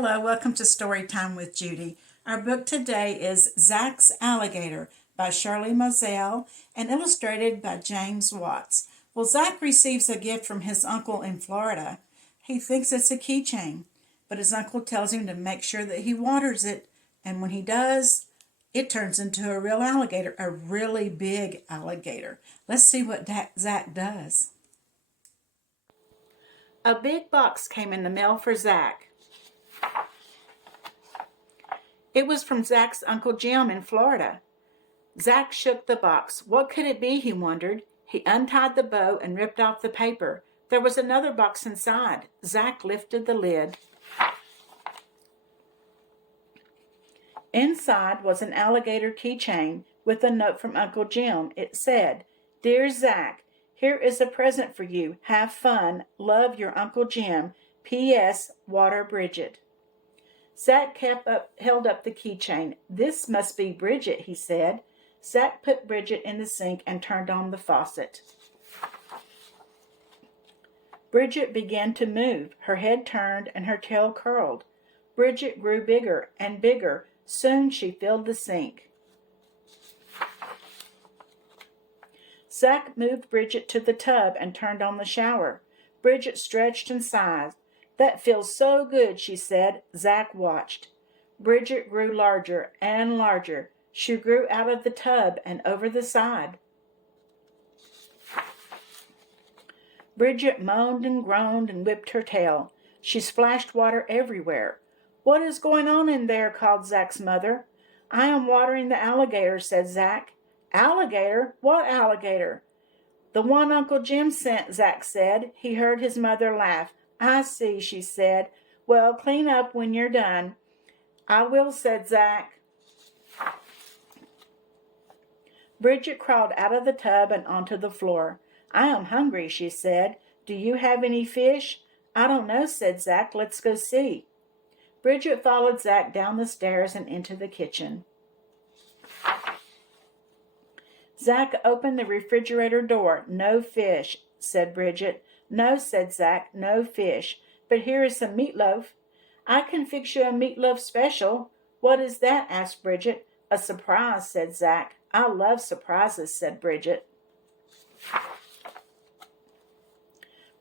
Hello, welcome to Storytime with Judy. Our book today is Zack's Alligator by Shirley Moselle and illustrated by James Watts. Well, Zack receives a gift from his uncle in Florida. He thinks it's a keychain, but his uncle tells him to make sure that he waters it, and when he does, it turns into a real alligator, a really big alligator. Let's see what Zack does. A big box came in the mail for Zack. It was from Zack's Uncle Jim in Florida. Zack shook the box. What could it be, he wondered. He untied the bow and ripped off the paper. There was another box inside. Zack lifted the lid. Inside was an alligator keychain with a note from Uncle Jim. It said, "Dear Zack, here is a present for you. Have fun. Love, your Uncle Jim. P.S. Water Bridget." Zack held up the keychain. "This must be Bridget," he said. Zack put Bridget in the sink and turned on the faucet. Bridget began to move. Her head turned and her tail curled. Bridget grew bigger and bigger. Soon she filled the sink. Zack moved Bridget to the tub and turned on the shower. Bridget stretched and sighed. "That feels so good," she said. Zack watched. Bridget grew larger and larger. She grew out of the tub and over the side. Bridget moaned and groaned and whipped her tail. She splashed water everywhere. "What is going on in there?" called Zack's mother. "I am watering the alligator," said Zack. "Alligator? What alligator?" "The one Uncle Jim sent," Zack said. He heard his mother laugh. "I see," she said. "Well, clean up when you're done." "I will," said Zack. Bridget crawled out of the tub and onto the floor. "I am hungry," she said. "Do you have any fish?" "I don't know," said Zack. "Let's go see." Bridget followed Zack down the stairs and into the kitchen. Zack opened the refrigerator door. "No fish," said Bridget. "No," said Zack, "no fish. But here is some meatloaf." "I can fix you a meatloaf special." "What is that?" asked Bridget. "A surprise," said Zack. "I love surprises," said Bridget.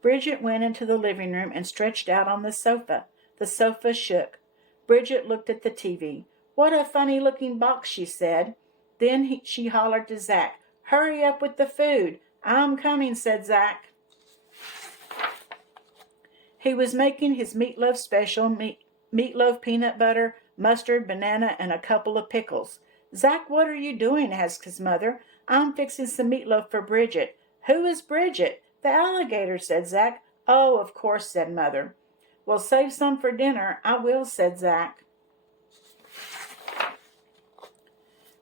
Bridget went into the living room and stretched out on the sofa. The sofa shook. Bridget looked at the TV. "What a funny-looking box," she said. Then she hollered to Zack, "Hurry up with the food." "I'm coming," said Zack. He was making his meatloaf special, meatloaf, peanut butter, mustard, banana, and a couple of pickles. "Zack, what are you doing?" asked his mother. "I'm fixing some meatloaf for Bridget." "Who is Bridget?" "The alligator," said Zack. "Oh, of course," said Mother. "Well, save some for dinner." "I will," said Zack.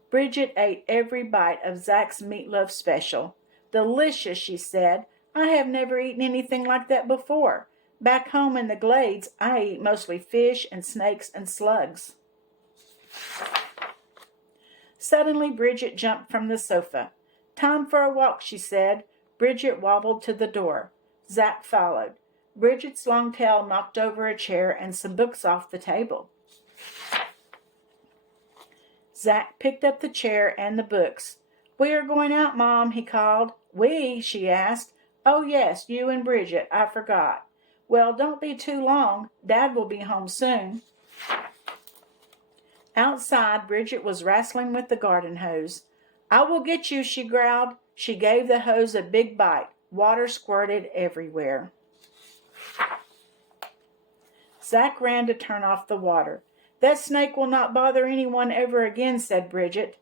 Bridget ate every bite of Zack's meatloaf special. "Delicious," she said. "I have never eaten anything like that before. Back home in the glades, I eat mostly fish and snakes and slugs." Suddenly, Bridget jumped from the sofa. "Time for a walk," she said. Bridget wobbled to the door. Zack followed. Bridget's long tail knocked over a chair and some books off the table. Zack picked up the chair and the books. "We are going out, Mom," he called. "We?" she asked. "Oh, yes, you and Bridget. I forgot." "Well, don't be too long. Dad will be home soon." Outside, Bridget was wrestling with the garden hose. "I will get you," she growled. She gave the hose a big bite. Water squirted everywhere. Zack ran to turn off the water. "That snake will not bother anyone ever again," said Bridget.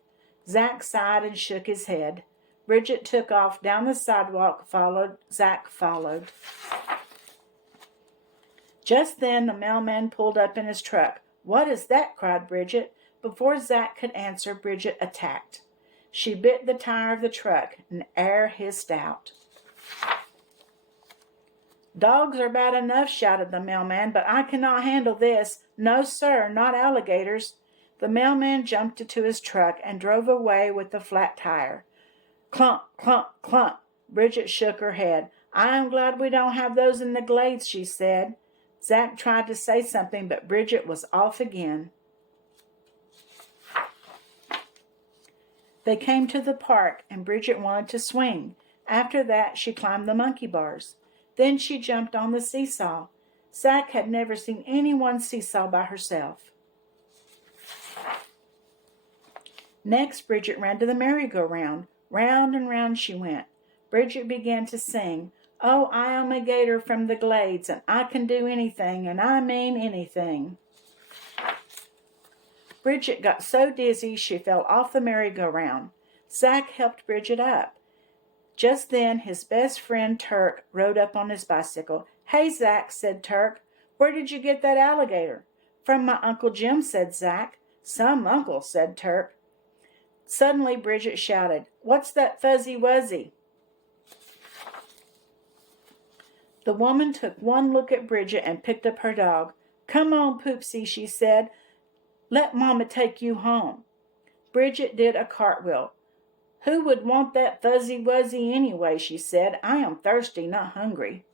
Zack sighed and shook his head. Bridget took off down the sidewalk. Zack followed. Just then the mailman pulled up in his truck. "What is that?" cried Bridget. Before Zack could answer, Bridget attacked. She bit the tire of the truck, and air hissed out. "Dogs are bad enough," shouted the mailman, "but I cannot handle this. No, sir, not alligators." The mailman jumped into his truck and drove away with the flat tire. Clunk, clunk, clunk. Bridget shook her head. "I am glad we don't have those in the glades," she said. Zack tried to say something, but Bridget was off again. They came to the park, and Bridget wanted to swing. After that, she climbed the monkey bars. Then she jumped on the seesaw. Zack had never seen anyone seesaw by herself. Next, Bridget ran to the merry-go-round. Round and round she went. Bridget began to sing, "Oh, I am a gator from the glades, and I can do anything, and I mean anything." Bridget got so dizzy she fell off the merry-go-round. Zack helped Bridget up. Just then his best friend Turk rode up on his bicycle. "Hey, Zack," said Turk, "where did you get that alligator?" "From my Uncle Jim," said Zack. "Some uncle," said Turk. Suddenly Bridget shouted, "What's that fuzzy wuzzy?" The woman took one look at Bridget and picked up her dog. "Come on, Poopsie," she said. "Let Mama take you home." Bridget did a cartwheel. "Who would want that fuzzy wuzzy anyway?" she said. "I am thirsty, not hungry."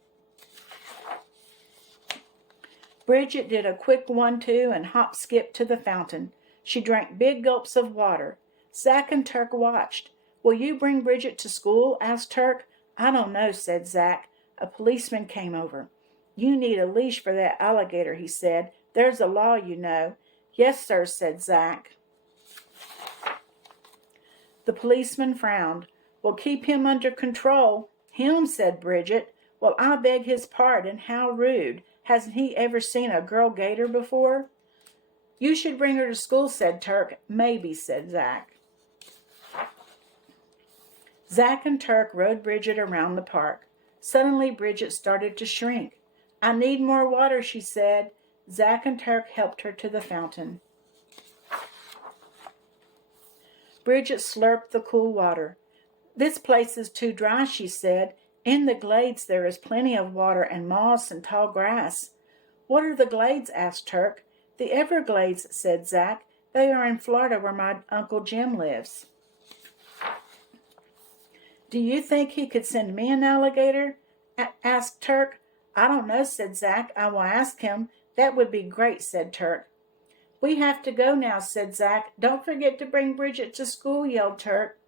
Bridget did a quick 1-2 and hop-skip to the fountain. She drank big gulps of water. Zack and Turk watched. "Will you bring Bridget to school?" asked Turk. "I don't know," said Zack. A policeman came over. "You need a leash for that alligator," he said. "There's a law, you know." "Yes, sir," said Zack. The policeman frowned. "Well, keep him under control." "Him," said Bridget. "Well, I beg his pardon. How rude. Hasn't he ever seen a girl gator before?" "You should bring her to school," said Turk. "Maybe," said Zack. Zack and Turk rode Bridget around the park. Suddenly Bridget started to shrink. "I need more water," she said. Zack and Turk helped her to the fountain. Bridget slurped the cool water. "This place is too dry," she said. "In the glades there is plenty of water and moss and tall grass." "What are the glades?" asked Turk. "The Everglades," said Zack. "They are in Florida where my Uncle Jim lives." "Do you think he could send me an alligator?" asked Turk. "I don't know," said Zack. "I will ask him." "That would be great," said Turk. "We have to go now," said Zack. "Don't forget to bring Bridget to school," yelled Turk.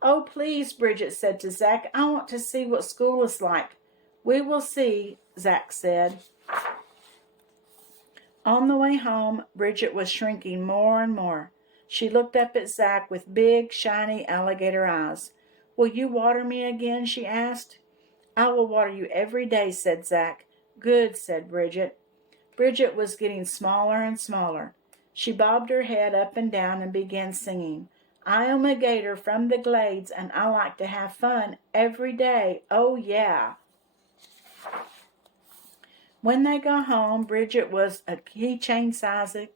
"Oh, please," Bridget said to Zack. "I want to see what school is like." "We will see," Zack said. On the way home, Bridget was shrinking more and more. She looked up at Zack with big, shiny alligator eyes. "Will you water me again?" she asked. "I will water you every day," said Zack. "Good," said Bridget. Bridget was getting smaller and smaller. She bobbed her head up and down and began singing. "I am a gator from the glades, and I like to have fun every day. Oh, yeah." When they got home, Bridget was a keychain size.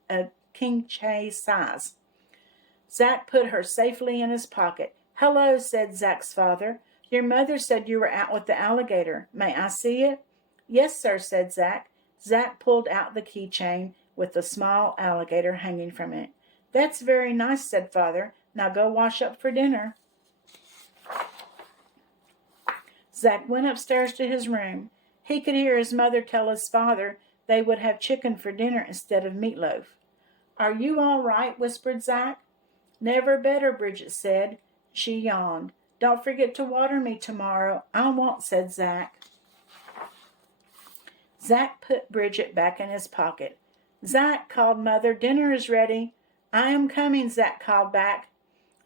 Zack put her safely in his pocket. "Hello," said Zack's father. "Your mother said you were out with the alligator. May I see it?" "Yes, sir," said Zack. Zack pulled out the keychain with the small alligator hanging from it. "That's very nice," said Father. "Now go wash up for dinner." Zack went upstairs to his room. He could hear his mother tell his father they would have chicken for dinner instead of meatloaf. "Are you all right?" whispered Zack. "Never better," Bridget said. She yawned. "Don't forget to water me tomorrow." "I won't," said Zack. Zack put Bridget back in his pocket. "Zack," called Mother, "dinner is ready." "I am coming," Zack called back.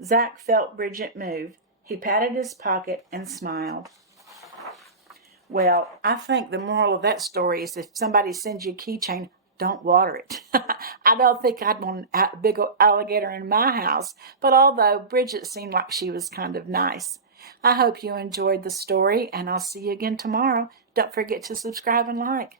Zack felt Bridget move. He patted his pocket and smiled. Well, I think the moral of that story is if somebody sends you a keychain, don't water it. I don't think I'd want a big alligator in my house, but although Bridget seemed like she was kind of nice. I hope you enjoyed the story, and I'll see you again tomorrow. Don't forget to subscribe and like.